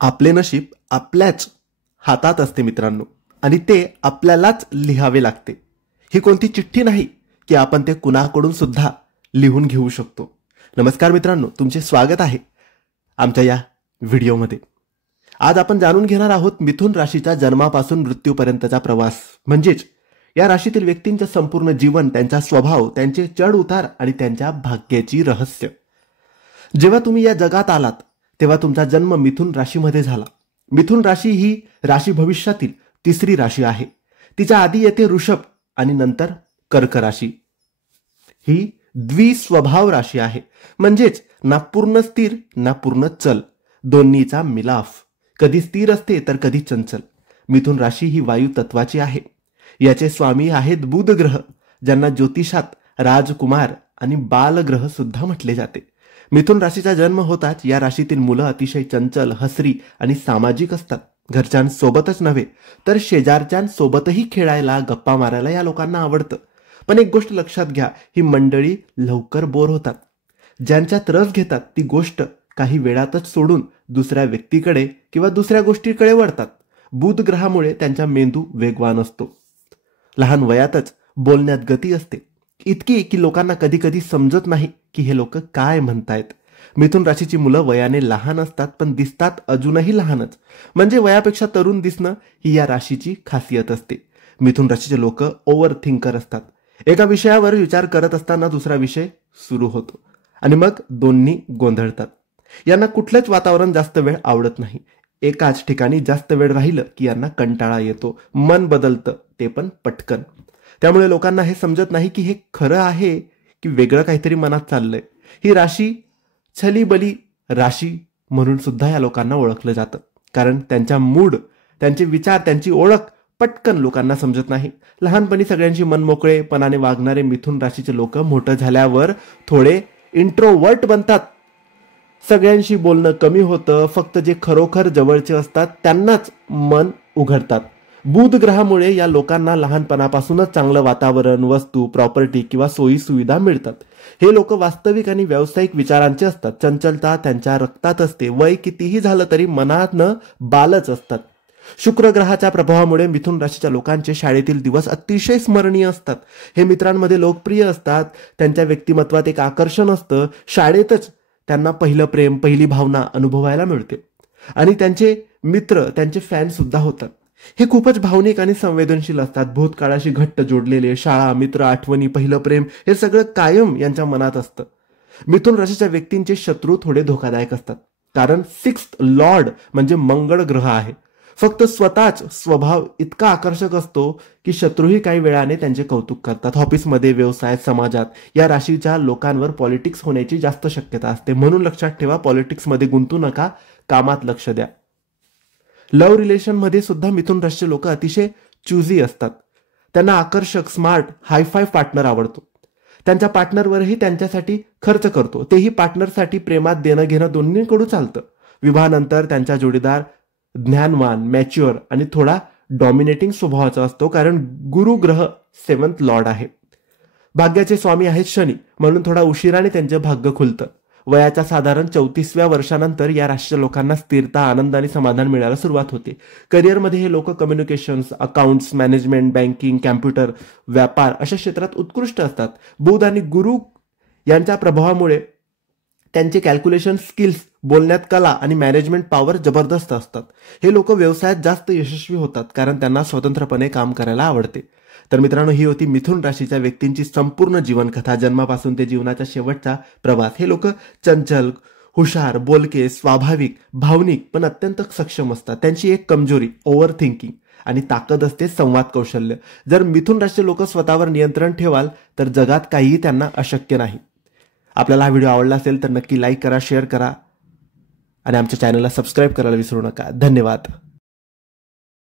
आपले नशीब आपल्याच हातात असते मित्रांनो, आणि ते आपल्यालाच लिहावे लागते. ही कोणती चिठ्ठी नाही की आपण ते कुणाकडून सुद्धा लिहून घेऊ शकतो. नमस्कार मित्रांनो, तुमचे स्वागत आहे आमच्या या व्हिडिओमध्ये. आज आपण जाणून घेणार आहोत मिथुन राशीच्या जन्मापासून मृत्यूपर्यंतचा प्रवास, म्हणजेच या राशीतील व्यक्तींचे संपूर्ण जीवन, त्यांचा स्वभाव, त्यांचे चढ उतार आणि त्यांच्या भाग्याची रहस्य. जेव्हा तुम्ही या जगात आलात तेव्हा तुमचा जन्म मिथुन राशीमध्ये झाला. मिथुन राशी ही राशी भविष्यातील तिसरी राशी आहे. तिच्या आधी येते ऋषभ आणि नंतर कर्क राशी. ही द्विस्वभाव राशी आहे, म्हणजेच ना पूर्ण स्थिर ना पूर्ण चल, दोन्हीचा मिलाफ. कधी स्थिर असते तर कधी चंचल. मिथुन राशी ही वायू तत्वाची आहे. याचे स्वामी आहेत बुध ग्रह, ज्यांना ज्योतिषात राजकुमार आणि बालग्रह सुद्धा म्हटले जाते. मिथुन राशीचा जन्म होताच या राशीतील मुलं अतिशय चंचल, हसरी आणि सामाजिक असतात. घरच्यांसोबतच नव्हे तर शेजारच्यांसोबतही खेळायला, गप्पा मारायला या लोकांना आवडतं. पण एक गोष्ट लक्षात घ्या, ही मंडळी लवकर बोर होतात. ज्यांच्यात रस घेतात ती गोष्ट काही वेळातच सोडून दुसऱ्या व्यक्तीकडे किंवा दुसऱ्या गोष्टीकडे वळतात. बुध ग्रहामुळे त्यांचा मेंदू वेगवान असतो. लहान वयातच बोलण्यात गती असते, इतकी की लोकांना कधी कधी समजत नाही की हे लोक काय म्हणतायत. मिथुन राशीची मुलं वयाने लहान असतात पण दिसतात अजूनही लहानच, म्हणजे वयापेक्षा तरुण दिसणं ही या राशीची खासियत असते. मिथुन राशीचे लोक ओव्हर थिंकर असतात. एका विषयावर विचार करत असताना दुसरा विषय सुरू होतो आणि मग दोन्ही गोंधळतात. यांना कुठलंच वातावरण जास्त वेळ आवडत नाही. एकाच ठिकाणी जास्त वेळ राहिलं की यांना कंटाळा येतो, मन बदलतं, ते पण पटकन. त्यामुळे लोकांना हे समजत नाही की हे खरं आहे की वेगळं काहीतरी मनात चाललंय. ही राशी छलीबली राशी म्हणून सुद्धा या लोकांना ओळखलं जातं, कारण त्यांचा मूड, त्यांचे विचार, त्यांची ओळख पटकन लोकांना समजत नाही. लहानपणी सगळ्यांशी मनमोकळेपणाने वागणारे मिथुन राशीचे लोक मोठं झाल्यावर थोडे इंट्रोवर्ट बनतात. सगळ्यांशी बोलणं कमी होतं. फक्त जे खरोखर जवळचे असतात त्यांनाच मन उघडतात. बुध ग्रहामुळे या लोकांना लहानपणापासूनच चांगलं वातावरण, वस्तू, प्रॉपर्टी किंवा सोयी सुविधा मिळतात. हे लोक वास्तविक आणि व्यावसायिक विचारांचे असतात. चंचलता त्यांच्या रक्तात असते. वय कितीही झालं तरी मनातनं बालच असतात. शुक्र ग्रहाच्या प्रभावामुळे मिथुन राशीच्या लोकांचे शाळेतील दिवस अतिशय स्मरणीय असतात. हे मित्रांमध्ये लोकप्रिय असतात. त्यांच्या व्यक्तिमत्वात एक आकर्षण असतं. शाळेतच त्यांना पहिलं प्रेम, पहिली भावना अनुभवायला मिळते आणि त्यांचे मित्र त्यांचे फॅन सुद्धा होतात. हे खूपच भावनिक आणि संवेदनशील असतात. भूतकाळाशी घट्ट जोडलेले शाळा, मित्र, आठवणी, पहिलं प्रेम हे सगळं कायम यांच्या मनात असतं. मिथुन राशीच्या व्यक्तींचे शत्रू थोडे धोकादायक असतात, कारण 6th लॉर्ड म्हणजे मंगळ ग्रह आहे. फक्त स्वतःच स्वभाव इतका आकर्षक असतो की शत्रूही काही वेळाने त्यांचे कौतुक करतात. ऑफिसमध्ये, व्यवसायात, समाजात या राशीच्या लोकांवर पॉलिटिक्स होण्याची जास्त शक्यता असते. म्हणून लक्षात ठेवा, पॉलिटिक्समध्ये गुंतू नका, कामात लक्ष द्या. लव्ह रिलेशनमध्ये सुद्धा मिथुन राशीचे लोक अतिशय चुजी असतात. त्यांना आकर्षक, स्मार्ट, हायफाय पार्टनर आवडतो. त्यांच्या पार्टनरवरही त्यांच्यासाठी खर्च करतो. तेही पार्टनरसाठी प्रेमात देणं घेणं दोन्हीकडून चालतं. विवाहानंतर त्यांचा जोडीदार ज्ञानवान, मॅच्युअर आणि थोडा डॉमिनेटिंग स्वभावाचा असतो, कारण गुरु ग्रह 7th लॉर्ड आहे. भाग्याचे स्वामी आहेत शनी, म्हणून थोडा उशिराने त्यांचे भाग्य खुलतं. वयाच्या साधारण 34व्या वर्षानंतर या राशीच्या लोकांना स्थिरता, आनंद आणि समाधान मिळायला सुरुवात होते. करिअरमध्ये हे लोक communications, accounts, management, banking, computer, व्यापार अशा क्षेत्रात उत्कृष्ट असतात. बुध आणि गुरु यांच्या प्रभावामुळे त्यांचे कॅल्क्युलेशन स्किल्स, बोलण्यात कला आणि मॅनेजमेंट पॉवर जबरदस्त असतात. हे लोक व्यवसायात जास्त यशस्वी होतात, कारण त्यांना स्वतंत्रपणे काम करायला आवडते. तर मित्रांनो, ही होती मिथुन राशीच्या व्यक्तींची संपूर्ण जीवनकथा, जन्मापासून ते जीवनाच्या शेवटचा प्रवास. हे लोक चंचल, हुशार, बोलके, स्वाभाविक, भावनिक पण अत्यंत सक्षम असतात. त्यांची एक कमजोरी ओव्हर थिंकिंग आणि ताकद असते संवाद कौशल्य. जर मिथुन राशीचे लोक स्वतःवर नियंत्रण ठेवाल तर जगात काहीही त्यांना अशक्य नाही. आपल्याला हा व्हिडिओ आवडला असेल तर नक्की लाईक करा, शेअर करा आणि आमच्या चॅनलला सबस्क्राईब करायला विसरू नका. धन्यवाद.